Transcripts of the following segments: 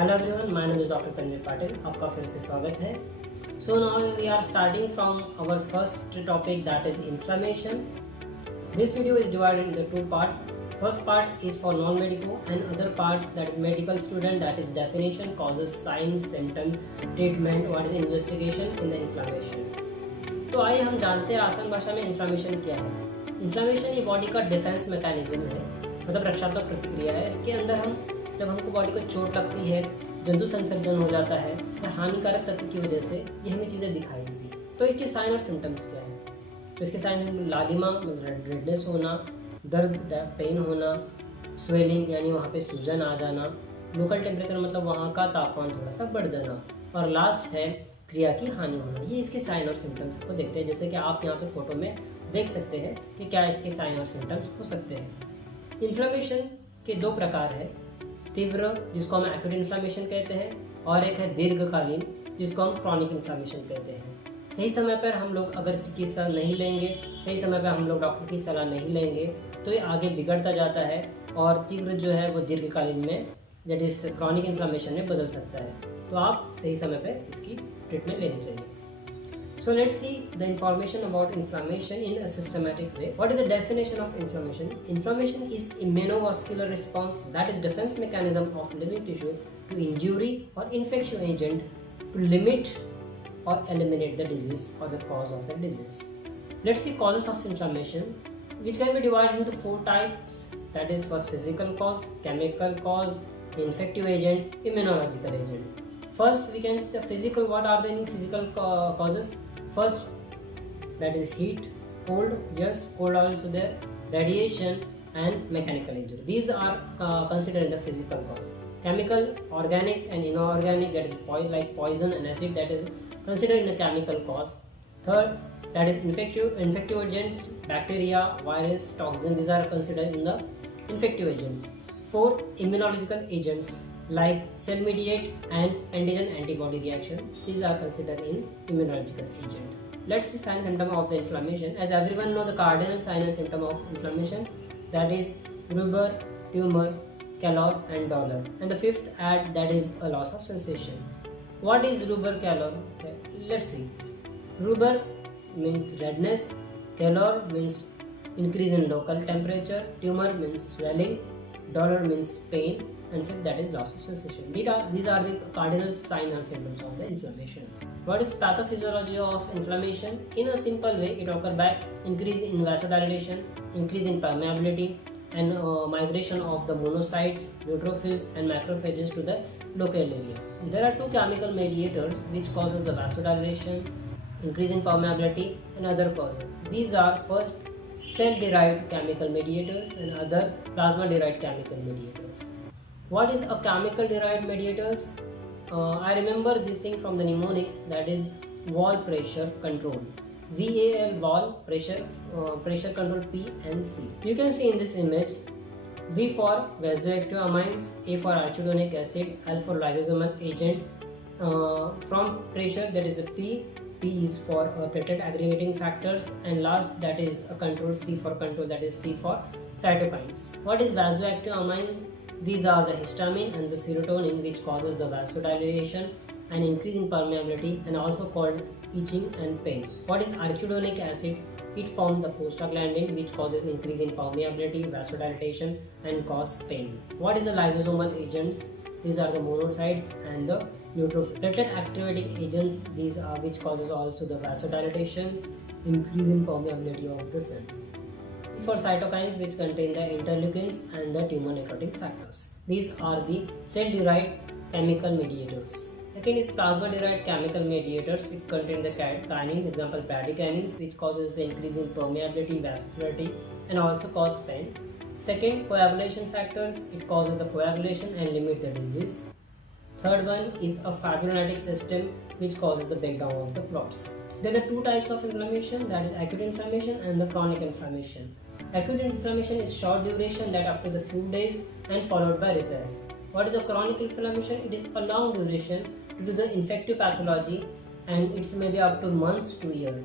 Hello everyone, my name is doctor Tanveer Patil. आपका फिर से स्वागत है। So now we are starting from our first topic, that is inflammation. This video is divided into two parts. First part is for non-medical and other parts, that is medical student, that is definition, causes, signs, symptoms, treatment, what is investigation in the inflammation. तो आइए हम जानते हैं आसान भाषा में inflammation क्या है. इन्फ्लामेशन ये बॉडी का डिफेंस मैकेनिज्म है, मतलब रक्षात्मक प्रतिक्रिया है. इसके अंदर हम जब हमको बॉडी को चोट लगती है, जंतु संसर्जन हो जाता है या हानिकारक तत्व की वजह से ये हमें चीज़ें दिखाई देती है. तो इसके साइन और सिम्टम्स क्या है? तो इसके साइन लालिमा, रेडनेस होना, दर्द, पेन होना, स्वेलिंग यानी वहाँ पे सूजन आ जाना, लोकल टेम्परेचर मतलब वहाँ का तापमान थोड़ा सा बढ़ जाना, और लास्ट है क्रिया की हानि होना. ये इसके साइन और सिम्टम्स को देखते हैं. जैसे कि आप यहाँ पे फोटो में देख सकते हैं कि क्या इसके साइन और सिम्टम्स हो सकते हैं. इन्फ्लेमेशन के दो प्रकार है, तीव्र जिसको हम एक्यूट इन्फ्लेमेशन कहते हैं, और एक है दीर्घकालीन जिसको हम क्रॉनिक इन्फ्लेमेशन कहते हैं. सही समय पर हम लोग अगर चिकित्सा नहीं लेंगे, सही समय पर हम लोग डॉक्टर की सलाह नहीं लेंगे तो ये आगे बिगड़ता जाता है और तीव्र जो है वो दीर्घकालीन में, दैट इज क्रॉनिक इन्फ्लेमेशन में बदल सकता है. तो आप सही समय पर इसकी ट्रीटमेंट लेनी चाहिए. So let's see the information about inflammation in a systematic way. What is the definition of inflammation? Inflammation is immunovascular response, that is defense mechanism of living tissue to injury or infection agent to limit or eliminate the disease or the cause of the disease. Let's see causes of inflammation, which can be divided into four types. That is first physical cause, chemical cause, infective agent, immunological agent. First we can see the physical. What are the physical causes? First, that is heat, cold, yes, cold also there, radiation and mechanical injury. These are considered in the physical cause. Chemical, organic and inorganic, that is like poison and acid, that is considered in the chemical cause. Third, that is infective agents, bacteria, virus, toxin, these are considered in the infective agents. Fourth, immunological agents like cell mediate and antigen antibody reaction, these are considered in immunological agent. Let's see sign symptom of the inflammation. As everyone know, the cardinal sign and symptom of inflammation, that is rubor, tumor, calor and dolor, and the fifth add, that is a loss of sensation. What is rubor, calor? Let's see. Rubor means redness, calor means increase in local temperature, tumor means swelling, dolor means pain, and fifth, that is loss of sensation. These are the cardinal signs and symptoms of the inflammation. What is pathophysiology of inflammation? In a simple way, it occurs by increase in vasodilation, increase in permeability, and migration of the monocytes, neutrophils, and macrophages to the local area. There are two chemical mediators which causes the vasodilation, increase in permeability, and other causes. These are first cell-derived chemical mediators and other plasma-derived chemical mediators. What is a chemical derived mediators? I remember this thing from the mnemonics, that is wall pressure control. VAL, wall pressure, pressure control P and C. You can see in this image, V for vasoactive amines, A for arachidonic acid, L for lysosomal agent. From pressure, that is a P. P is for platelet aggregating factors, and last, that is a control, C for control, that is C for cytokines. What is vasoactive amine? These are the histamine and the serotonin, which causes the vasodilation and increase in permeability, and also called itching and pain. What is arachidonic acid? It forms the prostaglandin, which causes increase in permeability, vasodilation, and cause pain. What is the lysosomal agents? These are the monocytes and the neutrophils. Platelet activating agents, these are which causes also the vasodilation, increase in permeability of the cell. For cytokines, which contain the interleukins and the tumor necrotic factors. These are the cell-derived chemical mediators. Second is plasma-derived chemical mediators. It contain the kinins, example bradykinins, which causes the increase in permeability, vascularity, and also cause pain. Second, coagulation factors. It causes the coagulation and limit the disease. Third one is a fibrinolytic system, which causes the breakdown of the clots. There are two types of inflammation, that is acute inflammation and the chronic inflammation. Acute inflammation is short duration, that up to the few days and followed by repairs. What is a chronic inflammation? It is a long duration due to the infective pathology, and it's maybe up to months to year.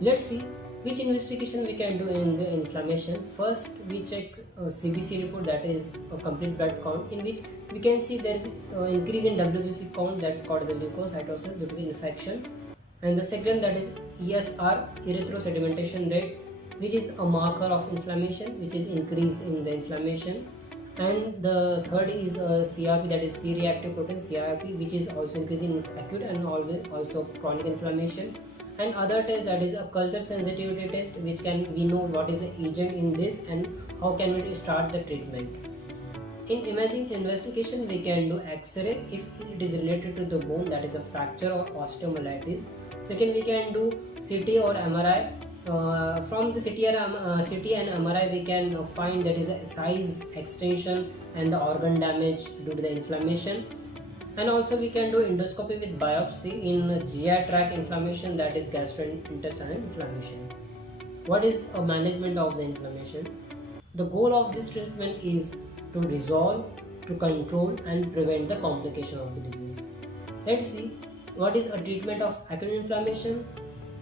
Let's see Which investigation we can do in the inflammation? First, we check CBC report, that is a complete blood count, in which we can see there is increase in WBC count, that is called as a leukocytosis due to the infection. And the second, that is ESR, erythrosedimentation rate, which is a marker of inflammation, which is increase in the inflammation. And the third is CRP, that is C-reactive protein, CRP, which is also increasing in acute and also chronic inflammation. And other test, that is a culture sensitivity test, which we know what is the agent in this and how can we start the treatment. In imaging investigation, we can do X-ray if it is related to the bone, that is a fracture or osteomyelitis. Second, we can do CT or MRI. From the CT and MRI, we can find that is a size, extension and the organ damage due to the inflammation. And also we can do endoscopy with biopsy in GI tract inflammation, that is gastrointestinal inflammation. What is a management of the inflammation? The goal of this treatment is to resolve, to control and prevent the complication of the disease. Let's see what is a treatment of acute inflammation.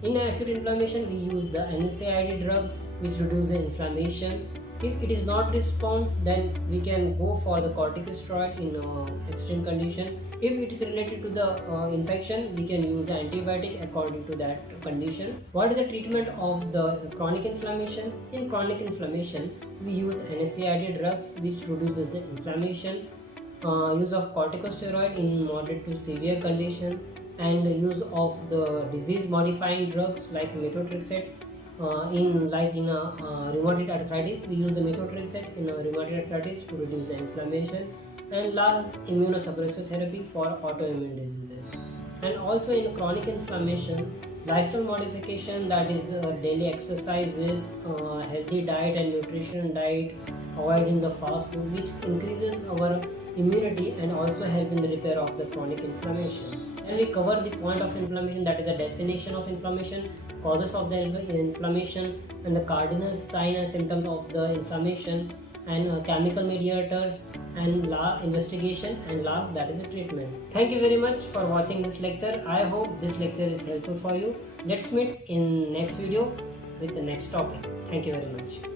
In acute inflammation, we use the NSAID drugs which reduce the inflammation. If it is not response, then we can go for the corticosteroid in extreme condition. If it is related to the infection, we can use antibiotic according to that condition. What is the treatment of the chronic inflammation? In chronic inflammation, we use NSAID drugs which reduces the inflammation, use of corticosteroid in moderate to severe condition, and use of the disease modifying drugs like methotrexate. In rheumatoid arthritis, we use the methotrexate in rheumatoid arthritis to reduce the inflammation. And last, immunosuppressive therapy for autoimmune diseases. And also in chronic inflammation, lifestyle modification, that is daily exercises, healthy diet and nutrition diet, avoiding the fast food, which increases our immunity and also help in the repair of the chronic inflammation. And we cover the point of inflammation, that is a definition of inflammation, causes of the inflammation, and the cardinal sign and symptoms of the inflammation, and chemical mediators, and investigation, and last, that is a treatment. Thank you very much for watching this lecture. I hope this lecture is helpful for you. Let's meet in next video with the next topic. Thank you very much.